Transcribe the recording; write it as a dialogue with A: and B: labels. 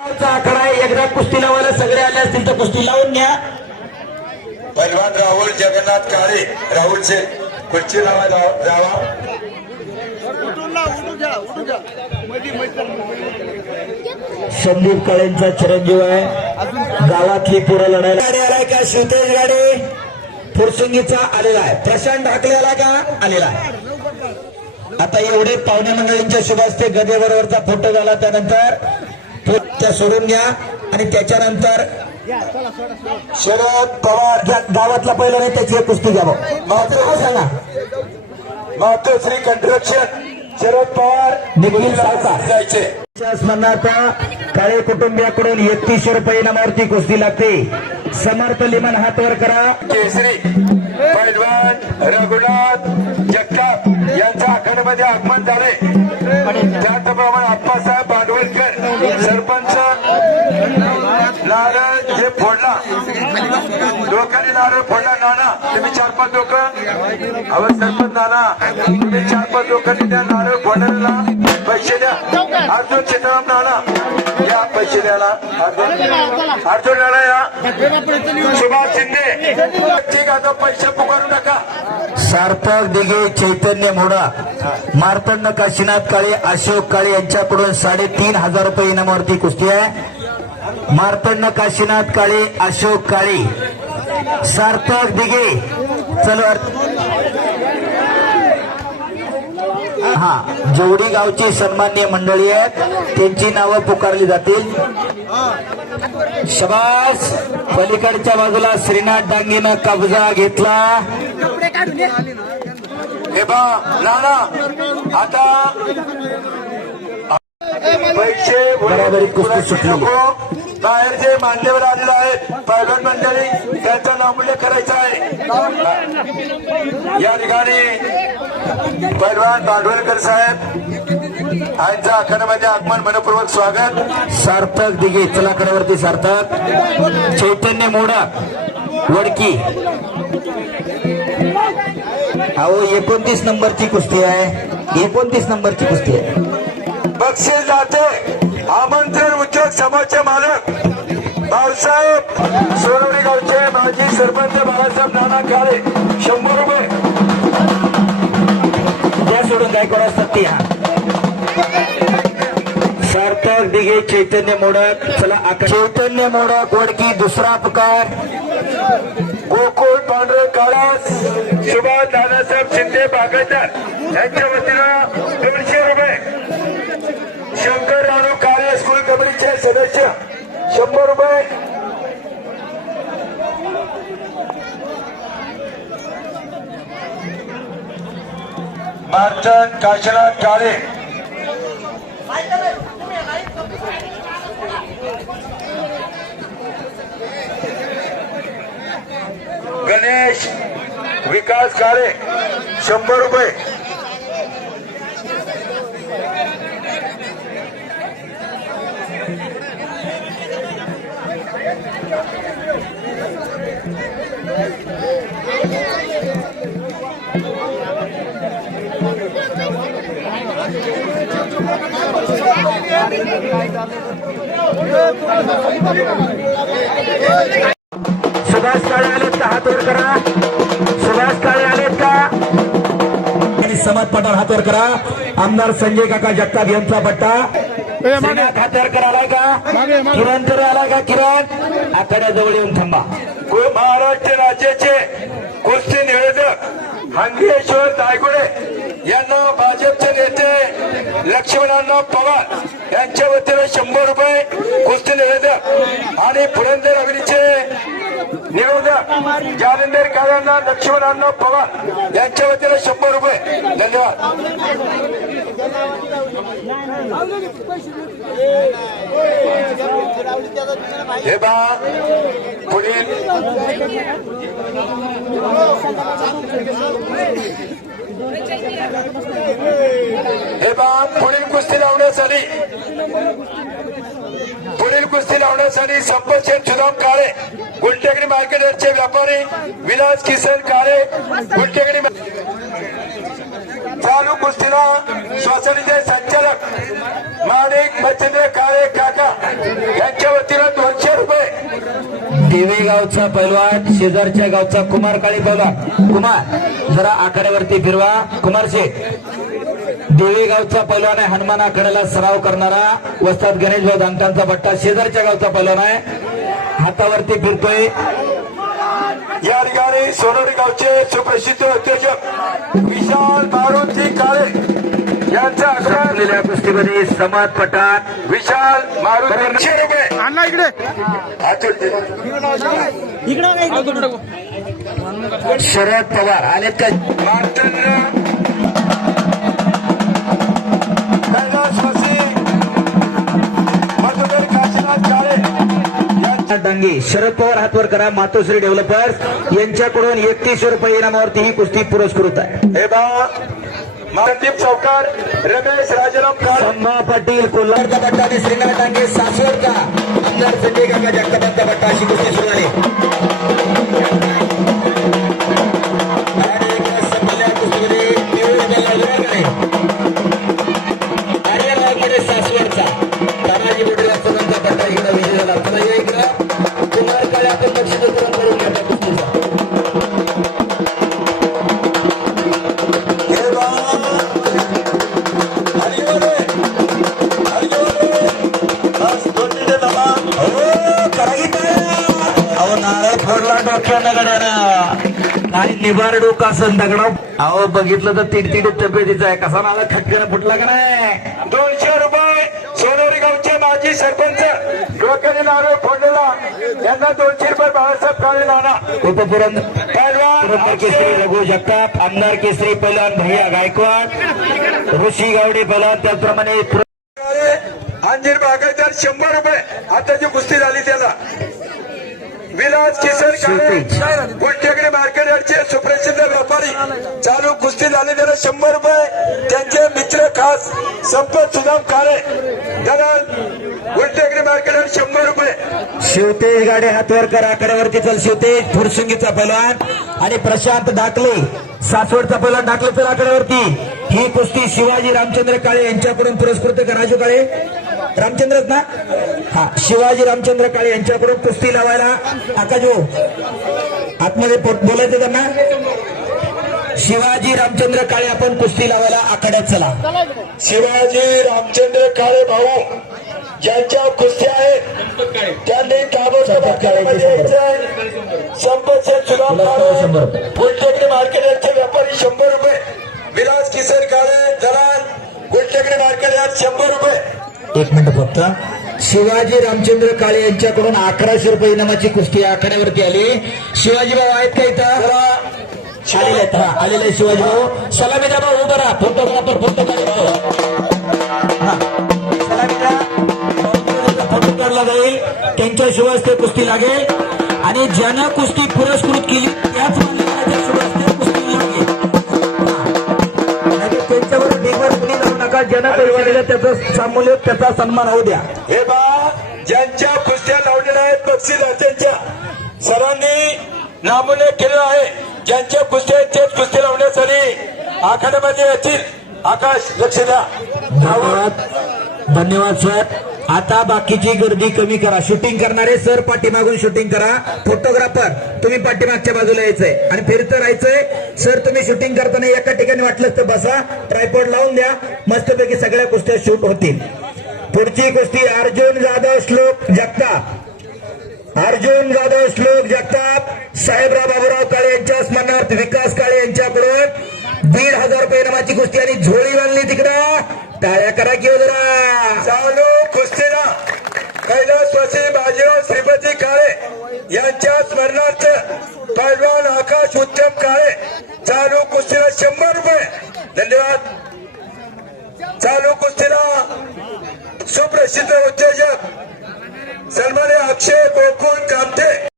A: आकडा एकदा कुस्ती लावायला सगळे आले असतील तर कुस्ती लावून न्या.
B: पैलवान राहुल जगन्नाथ काळे राहुलचे खुर्ची लावा जावा- जावा
A: संदीप काळेंचा चिरंजीव आहे. गावातली पोरं लढायला गाडी आलाय का? शिवतेज गाडी. फुरसुंगीचा आलेला आहे. प्रशांत ढाकले आला का? आलेला आहे. आता एवढे पाहुणे मंडळींच्या शुभ हस्ते गदेबरोबरचा फोटो झाला त्यानंतर तो त्या सोडून घ्या. आणि त्याच्यानंतर
B: शरद पवार
A: गावातला पहिला नाही त्याची एक कुस्ती घ्या नाव सांगा.
B: मातोश्री कंस्ट्रक्शन शरद पवार
A: निखिल सावकार.
B: जायचे
A: च्या स्मरणार्थ काळे कुटुंबियाकडून एकतीसशे रुपये इनामावरती कुस्ती लागते. समर्थ लिमन हात वर करा.
B: केसरी पैलवान रघुनाथ जगताप यांच्या आखाड्यामध्ये आगमन झाले. त्याचप्रमाणे आप्पासाहेब नारळ हे फोडला. लोकांनी नारळ फोडला नाना तुम्ही चार पाच लोक अव सरपंच नाना तुम्ही चार पाच लोकांनी त्या नारळ फोडण्याला पैसे द्या. अर्जुन चित्राम नाना या पैसे द्यायला. अर्जुन अर्जुन नाना या. सुभाष शिंदे ठीक आता पैसे पुकारू नका.
A: सार्थक दिघे चैतन्य मोडा. मार्तंड काशीनाथ काळे अशोक काळे यांच्याकडून साडेतीन हजार रुपये इनामावरती कुस्ती आहे. मार्तंड काशीनाथ काळे अशोक काळे. सार्थक दिघे. चलो हा जेवढी गावची सन्मान्य मंडळी आहेत त्यांची नावं पुकारली जातील. शबास! पलीकडच्या बाजूला श्रीनाथ डांगेनं कब्जा घेतला.
B: हे बा नाना आता पैसे
A: कुस्ती सुटली.
B: बाहेर जे मान्यवर आलेले आहेत पायलट मंडळी त्यांचा नामूल्य करायचं आहे. या ठिकाणी पैलवान भांडवलकर साहेब यांच्या आखाड्यामध्ये आगमन मनपूर्वक स्वागत.
A: सार्थक दिघे चलाकडावरती सार्थक. चैतन्य मोडा वडकी. अहो एकोणतीस नंबरची कुस्ती आहे. एकोणतीस नंबरची कुस्ती आहे.
B: बक्षीस जाते आमंत्रण उद्योग समूहाचे मालक. भाऊसाहेब सोनवडी गावचे माजी सरपंच बाळासाहेब नाना काळे. शंभर रुपये.
A: त्या सोडून काय करू असतात ती हा? सार्थक दिघे चैतन्य मोडक. चला चैतन्य मोडक वडकी दुसरा पुकार
B: गोकुळ पांढरे काळास सुभाष दादासाहेब शिंदे बागायतर यांच्या वतीनं दोनशे रुपये शंकर राणू काळे स्कूल कमिटीचे सदस्य शंभर रुपये मार्चन काशीनाथ काळे गणेश विकास काळे शंभर रुपये.
A: सुभाष काळे आलेत का? हात वर करा. सुभाष काळे आलेत का? आणि समाज पठार हात वर करा. आमदार संजय काका जगताप यांचा पट्टा. हातवरकर आलाय का? किरण तर आलाय का किरण? आखाड्याजवळ येऊन थांबा.
B: को- महाराष्ट्र राज्याचे कुस्ती निवेदक हंगेश्वर दायगुडे यांना भाजपचे नेते लक्ष्मणांना पवार यांच्या वतीने शंभर रुपये कुस्ती निवेदक आणि पुरंदर अग्नीचे निवेदक जालंधर काळ्यांना लक्ष्मणांना पवार यांच्या वतीने शंभर रुपये. धन्यवाद. हे बा पुढील. हे बा पुढील कुस्ती लावण्यासाठी कुस्ती लावण्यासाठी संपत शेठ सुदाम काळे गुलटेकडी मार्केटचे व्यापारी विलास किसन काळे गुलटेकडी चालू कुस्तीला सोसायटीचे संचालक माणिक मच्छिंद्र काळे काका. यांच्या वतीनं दोनशे रुपये.
A: देवे गावचा पैलवान शेजारच्या गावचा कुमार काळी पैलवान. कुमार जरा आखाड्यावरती फिरवा. कुमार शेख देवे गावचा पैलवान आहे हनुमान आखाड्याला सराव करणारा. वस्ताद गणेश भाऊ दांटांचा बट्टा शेजारच्या गावचा पैलवान आहे. हातावरती फिरतोय.
B: या ठिकाणी सोनोरी गावचे सुप्रसिद्ध उद्योजक विशाल मारुती काळे यांचा आग्रह
A: आपलेल्या कुस्तीमध्ये समाज पठाण
B: विशाल मारुती. दोनशे रुपये.
C: आणला इकडे.
B: दे.
A: शरद पवार आलेत का डांगे शरद पवार हातवर करा मातोश्री डेव्हलपर्स यांच्याकडून एकतीसशे रुपये इनामावरती ही कुस्ती पुरस्कृत आहे.
B: हे बा चौकार रमेश राजाराम
A: संभा पाटील कोल्हारचा बट्टा आणि श्रीनाथ डांगे सासवडचा. आमदार संजय काका जगतापांचा बट्टा अशी कुस्ती सुरू झाली. अहो नारळ फोडला डोक्यानं गड्यानं नाही निबार डोका असं दगडा अहो बघितलं तर तिडतिड तब्येतीचा आहे. कसा मला खटकन फुटला का नाही?
B: दोनशे रुपये. सोनवरी गावचे माजी सरपंच डोक्याने नारळ फोडलेला. यांना दोनशे रुपये बाळासाहेब काळे नाना.
A: उपपुरंद पुरंदर केसरी रघु जगताप आमदार केसरी पैलवान भैया गायकवाड ऋषी गावडे पैलवान त्याचप्रमाणे पुर-
B: अंजीर बागायतदार शंभर रुपये. आता जी कुस्ती झाली त्याला. विलास किसन काळे गुलटेकडे मार्केट यार्डचे सुप्रसिद्ध व्यापारी चालू कुस्ती झाली त्याला शंभर रुपये. त्यांचे मित्र खास संपत सुदाम काळे. त्याला गुलटेकडे मार्केट यार्ड शंभर रुपये.
A: शिवतेज गाडे हातवर करा आकड्यावरती चल शिवतेज फुरसुंगीचा पैलवान आणि प्रशांत डाकले सासवडचा पैलवान डाकले चल आकड्यावरती ही कुस्ती शिवाजी रामचंद्र काळे यांच्याकडून पुरस्कृत राजू काळे. रामचंद्रच ना हा शिवाजी रामचंद्र काळे यांच्याकडून कुस्ती लावायला आकाजो आतमध्ये पोट- बोलायचं त्यांना शिवाजी रामचंद्र काळे आपण कुस्ती लावायला आखाड्यात चला
B: शिवाजी रामचंद्र काळे भाऊ ज्यांच्या कुस्ती आहेत त्यांनी ताबडतोब आखाड्यामध्ये यायचं. संपत शेठ सुदाम
A: शंभर
B: काळे गुलटेकडे मार्केट यार्डचे व्यापारी शंभर रुपये विलास किसन काळे दलाल गुलटेकडे मार्केट यार्ड शंभर रुपये
A: एक मिनिट फक्त शिवाजी रामचंद्र काळे यांच्याकडून अकराशे रुपये इनामाची कुस्ती आखाड्यावरती आली. शिवाजी भाऊ आहेत का इथं? आलेले आहेत. हा आलेले आहे शिवाजी भाऊ. सलामी द्या भाऊ उभं राहा. फोटोग्राफर फोटो द्या. फोटो काढला जाईल. त्यांच्याशिवाय ते कुस्ती लागेल. आणि ज्यानं कुस्ती पुरस्कृत केली त्याच त्यांच्यावर कुणी जाऊ नका. ज्यानं सामूल्य त्याचा सन्मान होऊ द्या.
B: हे बा ज्यांच्या कुस्त्या लावलेल्या आहेत बक्षीस त्यांच्या सरांनी नामोने केलेलं आहे ज्यांच्या कुस्त्या आहेत तेच कुस्ती लावण्यासाठी आखाड्यामध्ये येतील. आकाश लक्ष द्या.
A: धन्यवाद. धन्यवाद सर. आता बाकीची गर्दी कमी करा. शूटिंग करणारे सर पाठीमागून शूटिंग करा. फोटोग्राफर तुम्ही पाठीमागच्या बाजूला यायचंय. आणि फिरतं राहायचंय. सर तुम्ही शूटिंग करताना एका ठिकाणी वाटलंच तर बसा. ट्रायपॉड लावून द्या. मस्तपैकी सगळ्या कुस्त्या शूट होतील. पुढची कुस्ती अर्जुन जाधव श्लोक जगताप. अर्जुन जाधव श्लोक जगताप. साहेबराव बाबूराव काळे यांच्या स्मरणार्थ विकास काळे यांच्याकडून दीड हजार रुपये नामाची कुस्ती आणि झोळी बांधली तिकडं. टाळ्या करा की हो जरा.
B: चालू कुस्तीला कैलासवासी बाजीराव श्रीपती काळे यांच्या स्मरणार्थ पैलवान आकाश उत्तम काळे चालू कुस्तीला शंभर रुपये. धन्यवाद. चालू कुस्तीला सुप्रसिद्ध उद्योजक सन्मान्य अक्षय गोकुळ कामते